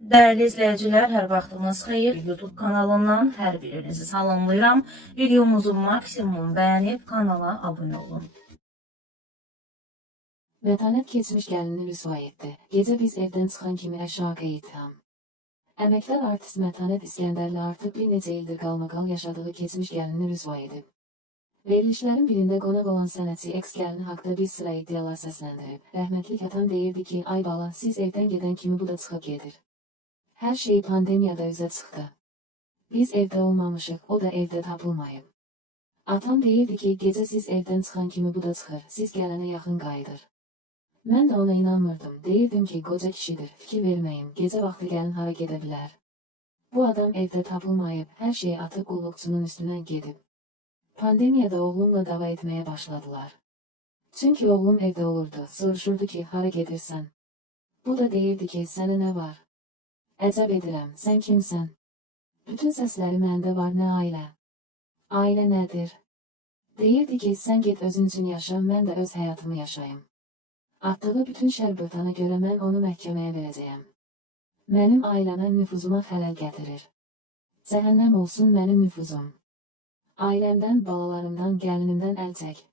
Değerli izleyiciler, hər vaxtınız xeyir. YouTube kanalından hər birinizi salamlayıram. Videomuzu maksimum bəyənib kanala abunə olun. Mətanət keçmiş gəlinini rüsva etdi. Gecə biz evdən çıxan kimi əşraqə ittiham. Əməkdar artist Mətanət İskəndərli artıq bir neçə ildir qalmaqal yaşadığı keçmiş gəlinini rüsva edib. Verilişlərin birində qonaq olan sənətçi eks-gəlini haqda bir sıra iddialar səsləndirib. Rəhmətlik atam deyirdi ki, ay bala, siz evdən gedən kimi bu da çıxıb gedir. Hər şey pandemiyada üzə çıxdı. Biz evdə olmamışıq, o da evdə tapılmayıb. Atam deyirdi ki, gecə siz evdən çıxan kimi bu da çıxır, siz gələnə yaxın qayıdır. Mən də ona inanmırdım, deyirdim ki, qoca kişidir, fikir verməyin, gecə vaxtı gəlin hara gedə bilər. Bu adam evdə tapılmayıb, hər şeyi atıb qulluqçunun üstündən gedib. Pandemiyada oğlumla dava etməyə başladılar. Çünki oğlum evdə olurdu, soruşurdu ki, hara gedirsən? Bu da deyirdi ki, sənə nə var? Əcəb edirəm, sən kimsən? Bütün səsləri məndə var, nə ailə? Ailə nədir? Deyirdi ki, sən get özün üçün yaşa, mən də öz həyatımı yaşayım. Atdığı bütün şərbötana görə mən onu məhkəməyə verəcəyəm. Mənim ailəmə nüfuzuma xələl gətirir. Cəhənnəm olsun mənim nüfuzum. Ailəmdən, balalarımdan, gəlinimdən əl çək.